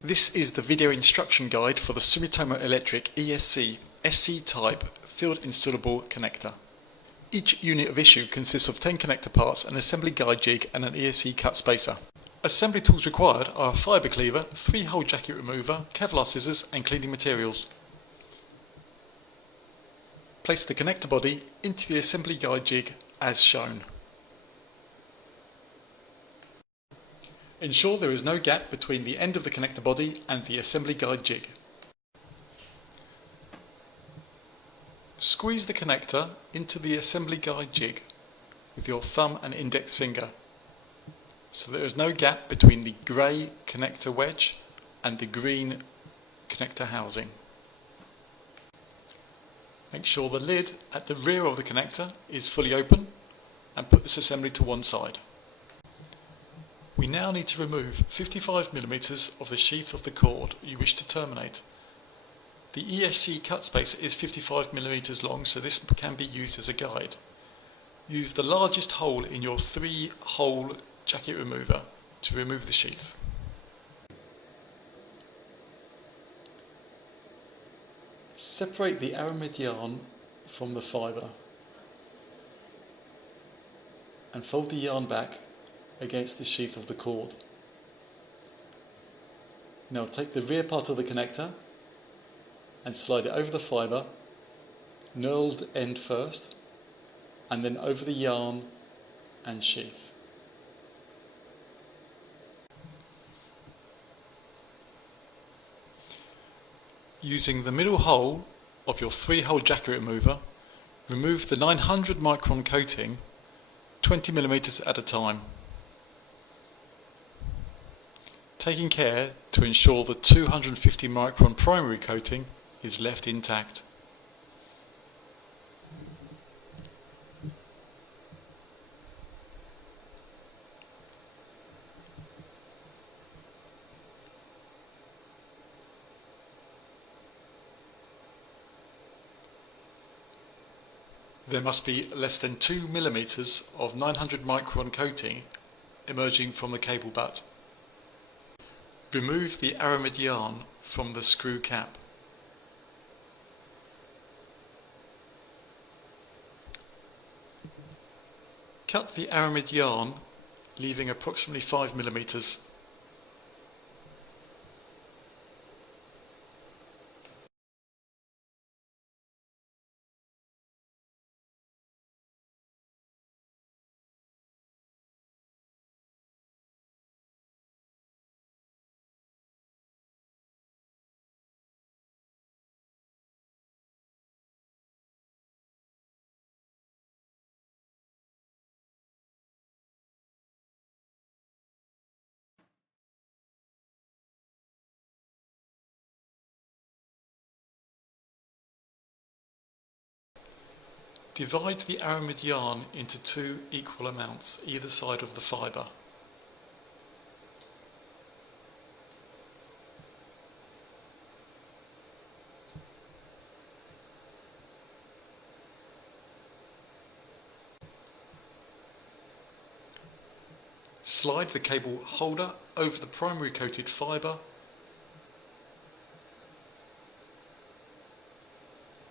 This is the video instruction guide for the Sumitomo Electric ESC SC type field installable connector. Each unit of issue consists of 10 connector parts, an assembly guide jig and an ESC cut spacer. Assembly tools required are a fibre cleaver, 3-hole jacket remover, Kevlar scissors and cleaning materials. Place the connector body into the assembly guide jig as shown. Ensure there is no gap between the end of the connector body and the assembly guide jig. Squeeze the connector into the assembly guide jig with your thumb and index finger, so there is no gap between the grey connector wedge and the green connector housing. Make sure the lid at the rear of the connector is fully open and put this assembly to one side. We now need to remove 55mm of the sheath of the cord you wish to terminate. The ESC cut spacer is 55mm long, so this can be used as a guide. Use the largest hole in your 3-hole jacket remover to remove the sheath. Separate the aramid yarn from the fibre and fold the yarn back against the sheath of the cord. Now take the rear part of the connector and slide it over the fibre, knurled end first, and then over the yarn and sheath. Using the middle hole of your 3-hole jacket remover, remove the 900 micron coating 20mm at a time, taking care to ensure the 250 micron primary coating is left intact. There must be less than 2mm of 900 micron coating emerging from the cable butt. Remove the aramid yarn from the screw cap. Cut the aramid yarn, leaving approximately 5mm. Divide the aramid yarn into 2 equal amounts either side of the fibre. Slide the cable holder over the primary coated fibre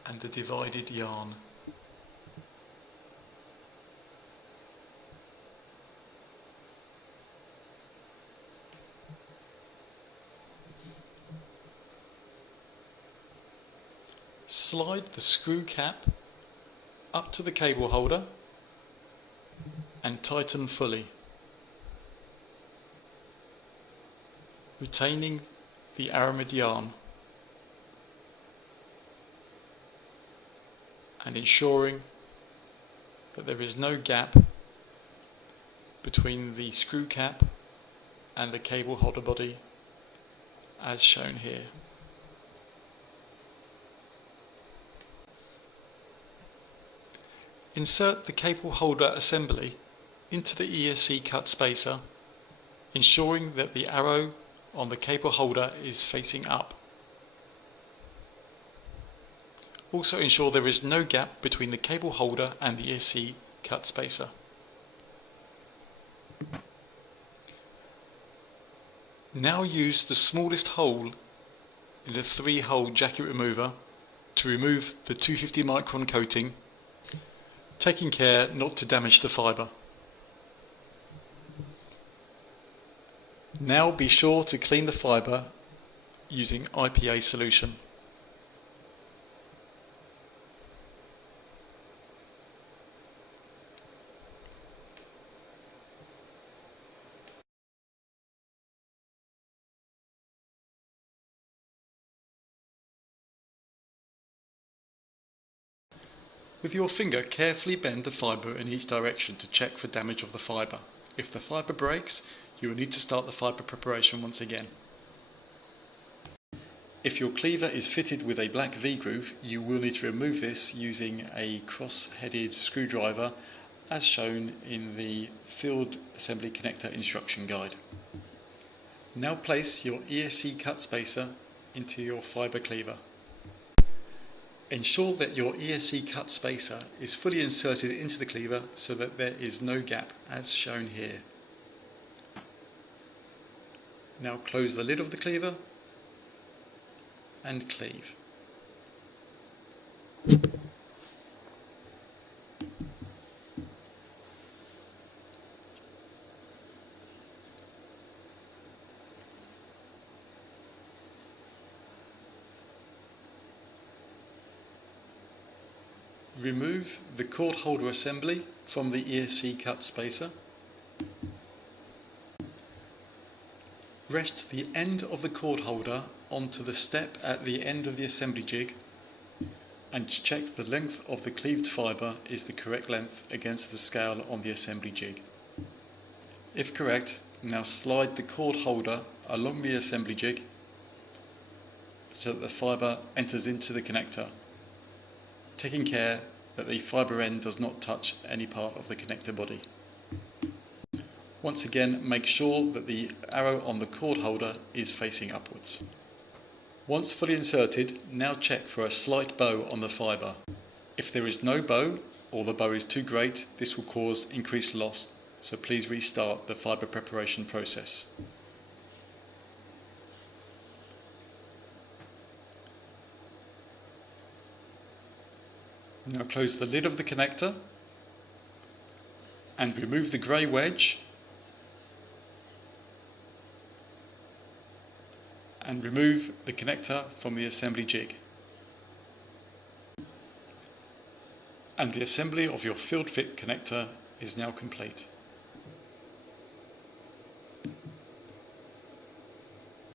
and the divided yarn. Slide the screw cap up to the cable holder and tighten fully, retaining the aramid yarn and ensuring that there is no gap between the screw cap and the cable holder body as shown here. Insert the cable holder assembly into the ESC cut spacer, ensuring that the arrow on the cable holder is facing up. Also ensure there is no gap between the cable holder and the ESC cut spacer. Now use the smallest hole in the 3-hole jacket remover to remove the 250 micron coating, taking care not to damage the fibre. Now be sure to clean the fibre using IPA solution. With your finger, carefully bend the fibre in each direction to check for damage of the fibre. If the fibre breaks, you will need to start the fibre preparation once again. If your cleaver is fitted with a black V-groove, you will need to remove this using a cross-headed screwdriver as shown in the field assembly connector instruction guide. Now place your ESC cut spacer into your fibre cleaver. Ensure that your ESC cut spacer is fully inserted into the cleaver so that there is no gap as shown here. Now close the lid of the cleaver and cleave. Remove the cord holder assembly from the ESC cut spacer. Rest the end of the cord holder onto the step at the end of the assembly jig and check the length of the cleaved fibre is the correct length against the scale on the assembly jig. If correct, now slide the cord holder along the assembly jig so that the fibre enters into the connector, taking care that the fibre end does not touch any part of the connector body. Once again, make sure that the arrow on the cord holder is facing upwards. Once fully inserted, now check for a slight bow on the fibre. If there is no bow, or the bow is too great, this will cause increased loss, so please restart the fibre preparation process. Now close the lid of the connector and remove the grey wedge and remove the connector from the assembly jig. And the assembly of your field fit connector is now complete.